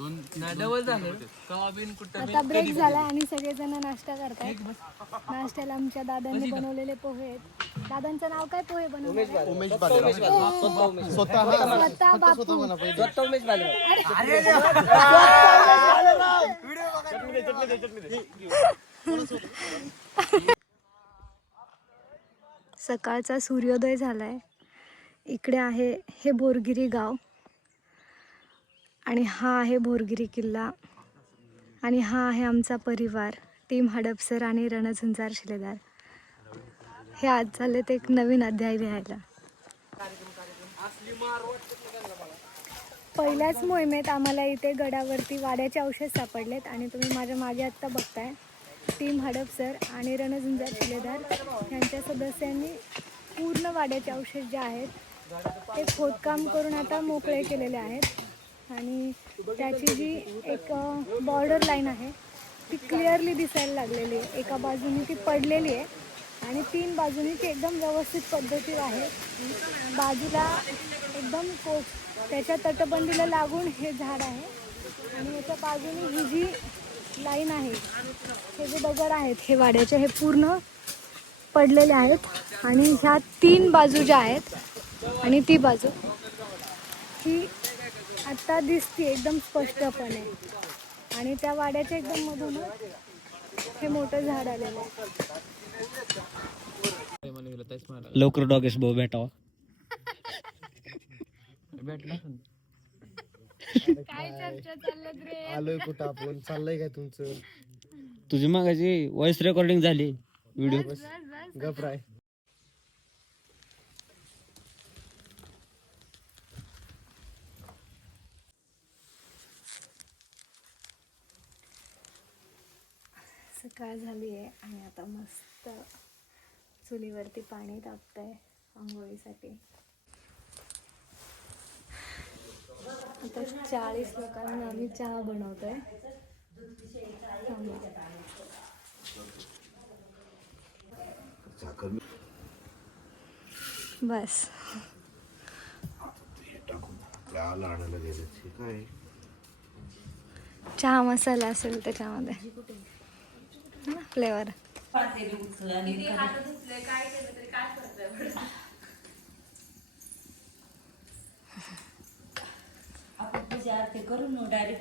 Double झालं. आता break झाला आणि सगळेजण नाश्ता करतात. नाश्त्याला आमच्या दादांनी बनवलेले पोहे आहेत. दादांचं नाव काय पोहे बनवले? उमेश बालेराव. स्वतः बापू. उमेश बालेराव. सकाळचा सूर्योदय झालाय. इकडे आहे हे बोरगिरी गाव आणि हा आहे बोरगिरी किल्ला आणि हा आहे आमचा परिवार, टीम हडपसर आणि रणझुंजार शिलेदार. हे आज चाललेत एक नवीन अध्याय लिहायला. पहिल्याच मोहिमेत आम्हाला इथे गडावरती वाड्याचे अवशेष सापडलेत आणि तुम्ही माझ्या मागे आत्ता बघताय टीम हडपसर आणि रणझुंजार शिलेदार यांच्या सदस्यांनी पूर्ण वाड्याचे अवशेष जे आहेत ते खोदकाम करून आता मोकळे केलेले आहेत आणि त्याची जी एक बॉर्डर लाईन आहे ती क्लिअरली दिसायला लागलेली आहे. एका बाजूनी ती पडलेली आहे आणि 3 बाजूनी ती एकदम व्यवस्थित पद्धतीवर आहे. बाजूला एकदम त्याच्या तटबंदीला लागून हे झाड आहे आणि याच्या बाजूनी ही जी लाईन आहे, हे जे दगड आहेत हे वाड्याचे हे पूर्ण पडलेले आहेत आणि ह्या 3 बाजू ज्या आहेत आणि ती बाजू ही आत्ता दिसते एकदम स्पष्टपणे आणि त्या वाड्याच्या एकदम मधून हे मोठं झाड आलेलं आहे. लवकर डॉगेश भाऊ भेटावा. काय चर्चा चाललं रे? आलोय कुठं आपण? चाललंय काय तुमचं? तुझी मागाची व्हॉइस रेकॉर्डिंग झाली व्हिडिओ. गपराय. सकाळ झाली आहे आणि आता मस्त चुलीवरती पाणी तापतंय आंघोळीसाठी. आता 40 लोकांना आम्ही चहा बनवतोय. बस चहा मसाला असेल त्याच्यामध्ये फ्लेवर.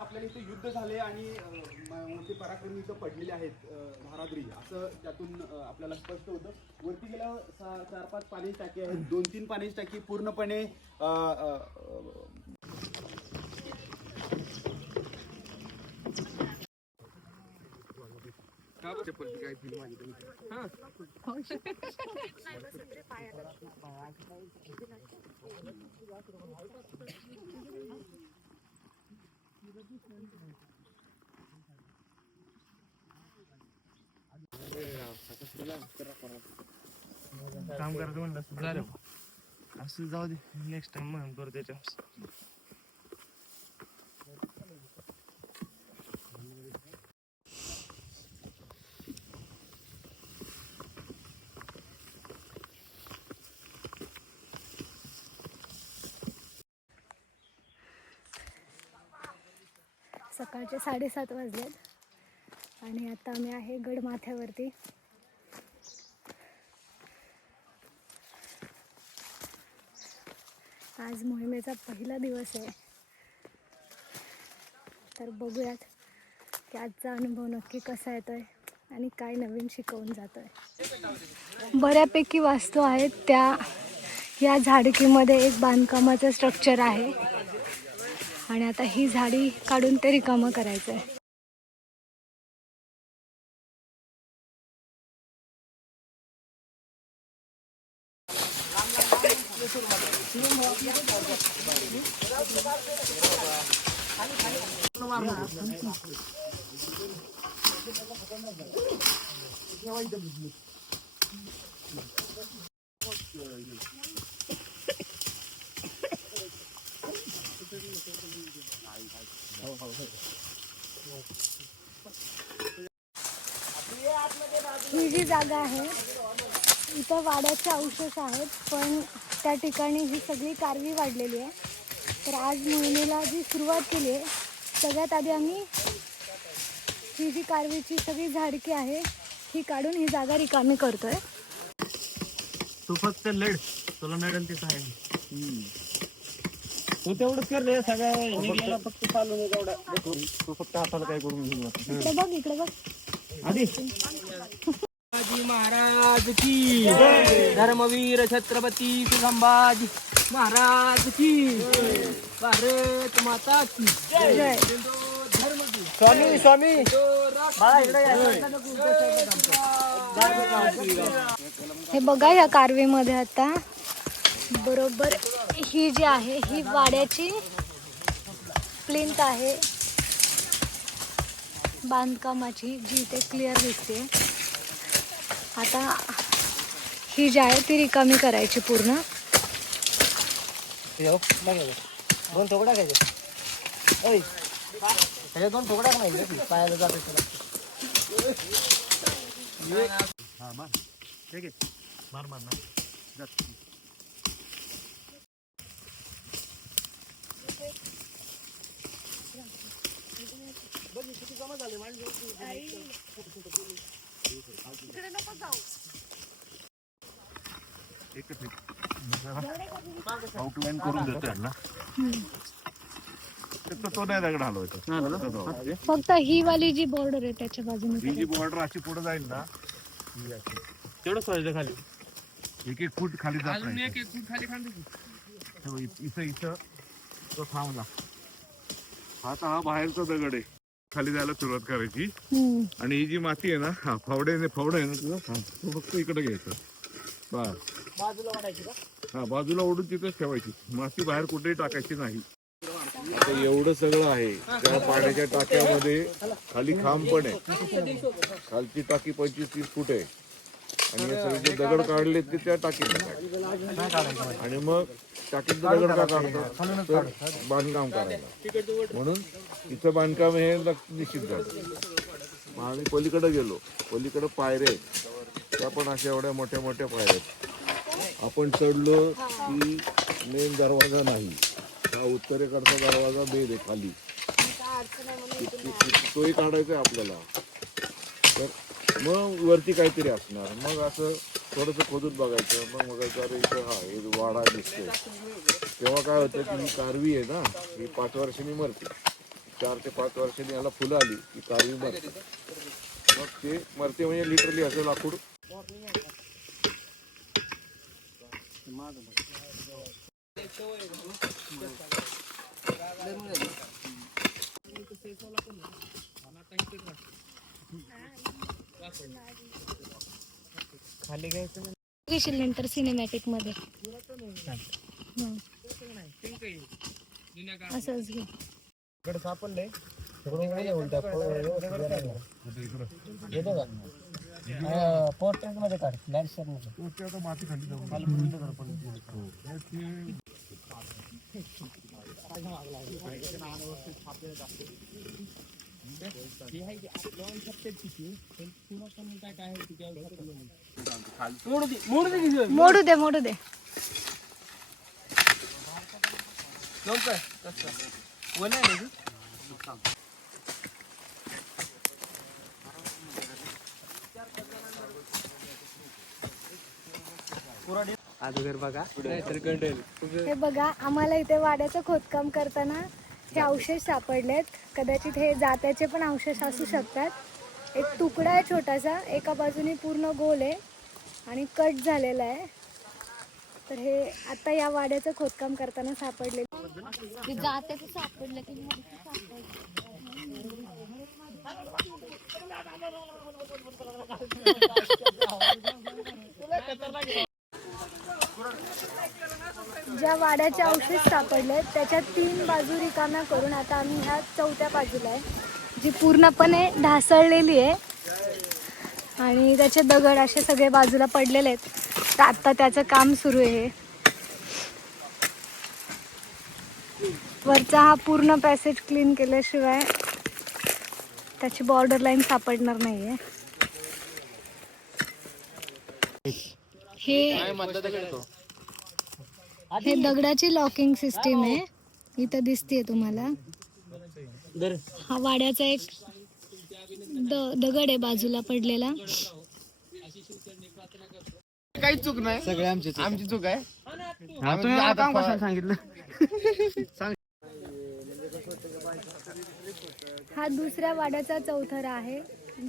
आपल्याला इथे युद्ध झाले आणि मोठे पराक्रमी इथं पडलेले आहेत धाराद्री, असं त्यातून आपल्याला स्पष्ट होतं. वरती गेल्यावर 4-5 पाण्याची टाकी आहेत, 2-3 पाण्याची टाकी पूर्णपणे काम करायचं म्हणलं झालं असं. जाऊ दे, नेक्स्ट टाइम म्हणून करू त्याच्या. सकाळचे 7:30 वाजलेत आणि आता आम्ही आहे गडमाथ्यावरती. आज मोहिमेचा पहिला दिवस आहे, तर बघूयात की आजचा अनुभव नक्की कसा येतोय आणि काय नवीन शिकवून जातोय. बऱ्यापैकी वास्तू आहेत त्या या झाडकीमध्ये एक बांधकामाचं स्ट्रक्चर आहे आणि आता ही झाडी काढून ते रिकामं करायचं आहे. ही जी जागा आहे इथं वाड्याचे अवशेष आहेत, पण त्या ठिकाणी ही सगळी कारवी वाढलेली आहे. तर आज मोहिमेला जी सुरुवात केली आहे सगळ्यात आधी आम्ही ही जी कारवीची सगळी झाडकी आहे ही काढून ही जागा रिकामी करतोय. तू फक्त लढ, तुला नडन ते काय तू तेवढंच कर रे. सगळ्या फक्त चालू तेवढा तू फक्त हाताला काय करून घेऊ. इकडे बघ आधी शिवाजी महाराज की धर्मवीर छत्रपती संभाजी महाराज की भारत माता की जय. स्वामी स्वामी हे बघा या कारवीमध्ये आता बरोबर ही जी आहे ही वाड्याची प्लिंथ आहे बांधकामाची, जी इथे क्लिअर दिसते. आता ही जी आहे ती रिकामी करायची पूर्ण. दोन तुकडा घ्यायचे. त्याच्या दोन तुकडा नाही पायाला जाते मार मार ना. आउटलाईन करून देतोय ना तो नाही दगड हलवायचा. फक्त ही वाली जी बॉर्डर आहे त्याच्या बाजूने ही जी बॉर्डर अशी पुढे जाईल ना तेवढं सोडायचं खाली. एक फूट खाली जात नाही. इथं तो थांबला. हा बाहेरचा दगड आहे. खाली जायला सुरुवात करायची आणि ही जी माती आहे ना फावडे आहे ना तुझं तो फक्त इकडे घ्यायचं बस. हा बाजूला ओढून तिथेच ठेवायची. माती बाहेर कुठेही टाकायची नाही. आता एवढं सगळं आहे त्या पाण्याच्या टाक्यामध्ये. खाली खांब पण आहे. खालची टाकी 25-30 फूट आहे आणि हे सगळे जे दगड काढले ते त्या टाकीत टाकायचे. आणि मग टाकीत दगड का काढतात तर बांधकाम करायला म्हणून इथं बांधकाम हे निश्चित झालं. आम्ही पलीकडे गेलो. पलीकडे पायऱ्या आहेत त्या पण अशा एवढ्या मोठ्या मोठ्या पायऱ्या आहेत. आपण चढलो की मेन दरवाजा नाही, हा उत्तरेकडचा दरवाजा बेद आहे खाली, तोही काढायचा आहे आपल्याला. तर मग वरती काहीतरी असणार. मग असं थोडंसं खोदून बघायचं. मग बघायचं अरे इथं हा हे वाडा दिसतोय. तेव्हा काय होतं की ही कारवी आहे ना ही 5 वर्षांनी मरते. 4 ते 5 वर्षांनी याला फुलं आली की कारवी मरते. मग ते मरते म्हणजे लिटरली असं लाकूड खाली घ्यायचं. घेशील नंतर सिनेमॅटिक मध्ये असंच घे. इकडे सापडलंय. पोर्ट्रेट मध्ये काढ लँडस्केप माती खाली जाऊन मोडू दे. अगोदर बघा हे बघा आम्हाला इथे वाड्याचं खोदकाम करताना हे अवशेष सापडलेत. कदाचित हे जात्याचे पण अवशेष असू शकतात. एक तुकडा आहे छोटासा, एका बाजूने पूर्ण गोल आहे आणि कट झालेला आहे. तर हे आता या वाड्याचं खोदकाम करताना सापडले. जात्याचं सापडलं की ज्या वाड्याचे अवशेष सापडले त्याच्या 3 बाजू रिकाम्या करून आता आम्ही ह्या 4थ्या बाजूला आहे जी पूर्णपणे ढासळलेली आहे आणि त्याचे दगड असे सगळे बाजूला पडलेले आहेत. तर आत्ता त्याचं काम सुरू आहे. वरचा हा पूर्ण पॅसेज क्लीन केल्याशिवाय त्याची बॉर्डर लाईन सापडणार नाहीये. हे दगडाची लॉकिंग सिस्टीम आहे. इथं दिसतेय तुम्हाला. हा वाड्याचा एक दगड आहे बाजूला पडलेला. काही चूक नाही, सगळे आमचे आमची चूक आहे. तुम्ही मला काम कशाला सांगितलं? हा दुसऱ्या वाड्याचा चौथरा आहे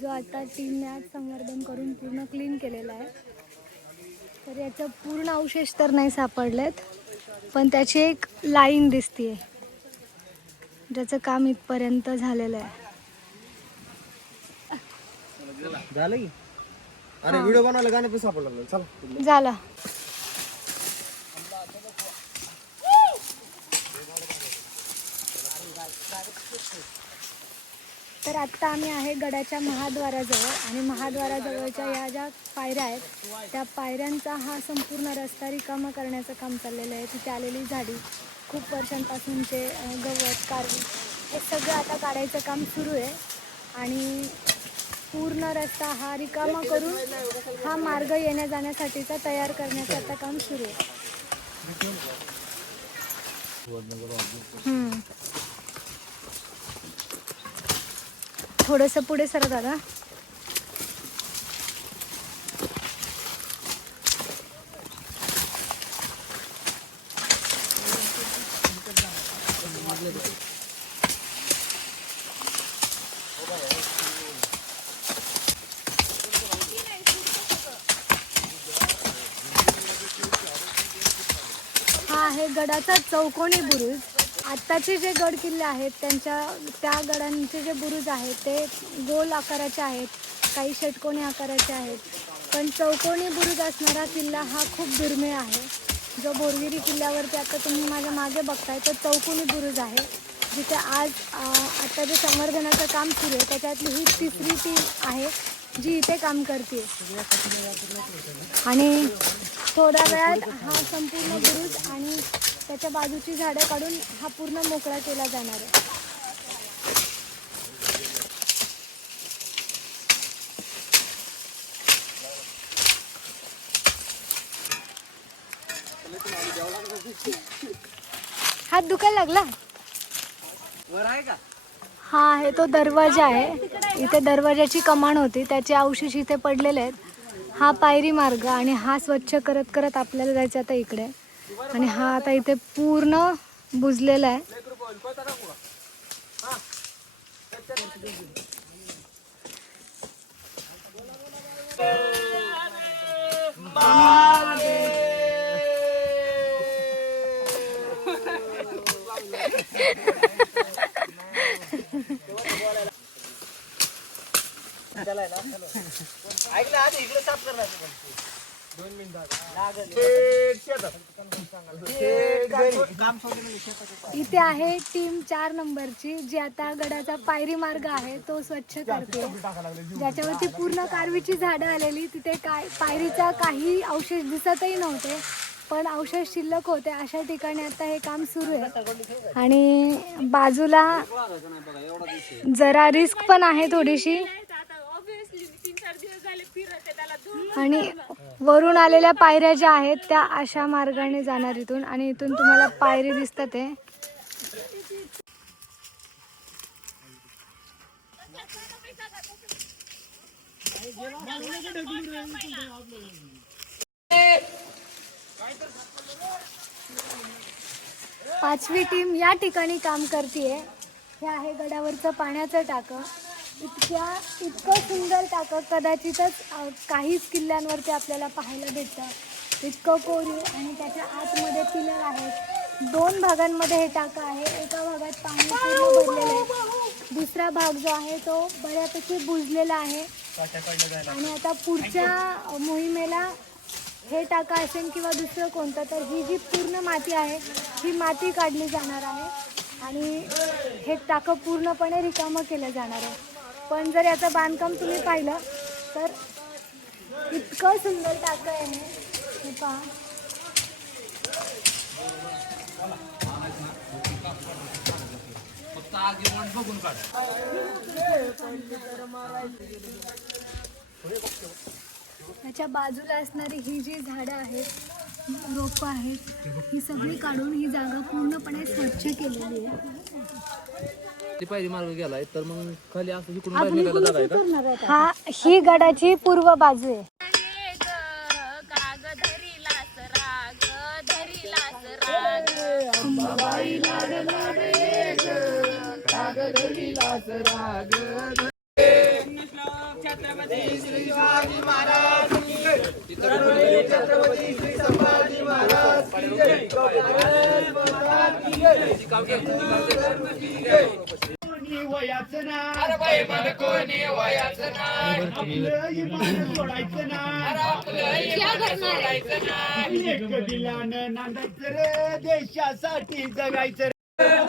जो आता टीमने आज संवर्धन करून पूर्ण क्लीन केलेला आहे. तर याचं पूर्ण अवशेष तर नाही सापडलेत, पण त्याची एक लाईन दिसतीये ज्याचं काम इथपर्यंत झालेलं आहे. झालं की अरे व्हिडिओ बनवायला गाणं पण सापडलं. चला झालं. तर आत्ता आम्ही आहे गडाच्या महाद्वाराजवळ आणि महाद्वाराजवळच्या या ज्या पायऱ्या आहेत त्या पायऱ्यांचा हा संपूर्ण रस्ता रिकामा करण्याचं काम चाललेलं आहे. तिथे आलेली झाडी, खूप वर्षांपासूनचे गवत, कारवी हे सगळं आता काढायचं काम सुरू आहे आणि पूर्ण रस्ता हा रिकामा करून हा मार्ग येण्या जाण्यासाठीचा तयार करण्याचं आता काम सुरू आहे. थोडंसं पुढे सरा दादा. हा आहे गडाचा चौकोनी बुरुज. आत्ताचे जे गड किल्ले आहेत त्या गडांचे जे बुरुज आहेत ते गोल आकाराचे आहेत, काही षटकोनी आकाराचे आहेत, पण चौकोनी बुरुज असणारा किल्ला हा खूप दुर्मिळ आहे. जो बोरगिरी किल्ल्यावरती आता तुम्ही माझ्या मागे बघताय तो चौकोनी बुरुज आहे, जिथे आज आता जे संवर्धनाचं काम सुरू आहे त्याच्यातली ही तिसरी टीम आहे जी इथे काम करते. आणि थोड्या वेळात हा संपूर्ण बुरुज आणि त्याच्या बाजूची झाडं काढून हा पूर्ण मोकळा केला जाणार आहे. हात दुखायला लागला. हा आहे तो दरवाजा आहे. इथे दरवाजाची कमान होती, त्याचे अवशेष इथे पडलेले आहेत. हा पायरी मार्ग आणि हा स्वच्छ करत करत आपल्याला जायचं आता इकडे. आणि हा आता इथे पूर्ण बुजलेला आहे. इथे आहे टीम 4 नंबरची जी आता गडाचा पायरी मार्ग आहे तो स्वच्छ करते, ज्याच्यावरती पूर्ण कारवीची झाडं आलेली. तिथे पायरीचा काही अवशेष दिसतही नव्हते, पण अवशेष शिल्लक होते. अशा ठिकाणी आता हे काम सुरू आहे आणि बाजूला जरा रिस्क पण आहे थोडीशी. आणि वरून आलेल्या पायऱ्या ज्या आहेत त्या अशा मार्गाने जाणार इथून, आणि इथून तुम्हाला पायरी दिसतात आहे. पाचवी टीम या ठिकाणी काम करते. हे आहे गडावरचं पाण्याचं टाकं. इतकं सुंदर टाकं कदाचितच काहीच किल्ल्यांवरती आपल्याला पाहायला भेटतं. इतकं कोरीव आणि त्याच्या आतमध्ये पिलर आहेत. 2 भागांमध्ये हे टाकं आहे. एका भागात पाणी पूर्ण भरलेलं आहे, दुसरा भाग जो आहे तो बऱ्यापैकी बुजलेला आहे. आणि आता पुढच्या मोहिमेला हे टाका असेल किंवा दुसरं कोणतं, तर ही जी पूर्ण माती आहे ही माती काढली जाणार आहे आणि हे टाकं पूर्णपणे रिकामं केलं जाणार आहे. पण जर याचं बांधकाम तुम्ही पाहिलं तर इतकं सुंदर टाकं आहे हे पहा. त्याच्या बाजूला असणारी ही जी झाडं आहेत, रोपं आहेत, ही सगळी काढून ही जागा पूर्णपणे स्वच्छ केलेली आहे. पायरी मार्ग गेलाय तर मग खाली असं इकडून बाहेर निघायला जागा आहे का? हा, ही गडाची पूर्व बाजू आहे. वयाचं ना अरे बाई मन कोणी वयाचं ना आपलं इमान सोडायचं ना आपलं सोडायचं ना एक दिलानं नांदायचं रे देशासाठी जगायचं रे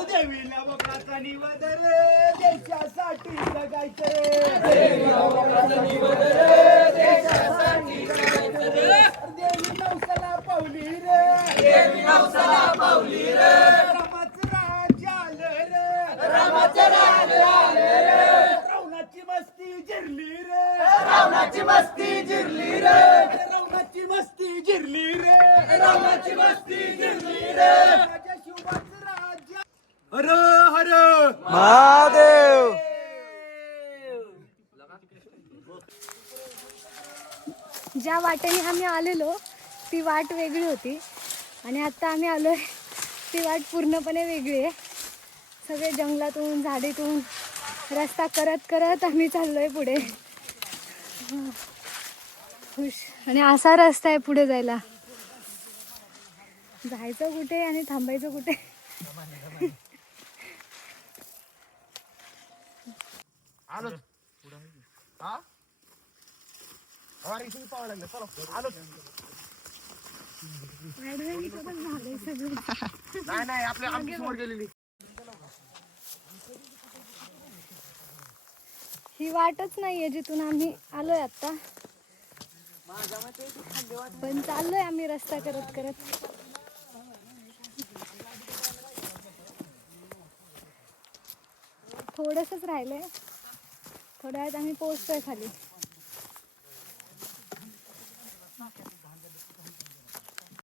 देवीला बकराचा निवद रे देशासाठी जगायचं रे देवीला बकराचा निवद रे देशासाठी जगायचं रे देवी नवसाला पावली रे देवी नवसाला पावली रे रामाचं राज्य आलं रे रामाचं राज्य आलं रे रावणाची मस्ती जिरली रे रावणाची मस्ती जिरली रे रावणाची मस्ती जिरली रे रावणाची मस्ती जिरली रे राजा शिवाचं राज्य हर हर महादेव. ज्या वाटेने आम्ही आलेलो ती वाट वेगळी होती आणि आता आम्ही आलोय ती वाट पूर्णपणे वेगळी आहे. सगळे जंगलातून झाडीतून रस्ता करत करत आम्ही चाललोय पुढे. खुश. आणि असा रस्ता आहे पुढे जायला. जायचं कुठे आणि थांबायचं कुठे. नाही आपल्या आमची समोर गेलेली. ही वाटच नाहीये जिथून आम्ही आलोय आता. पण चाललोय आम्ही रस्ता करत करत. थोडंसंच राहिलंय. थोड्या वेळात आम्ही पोहोचतोय खाली.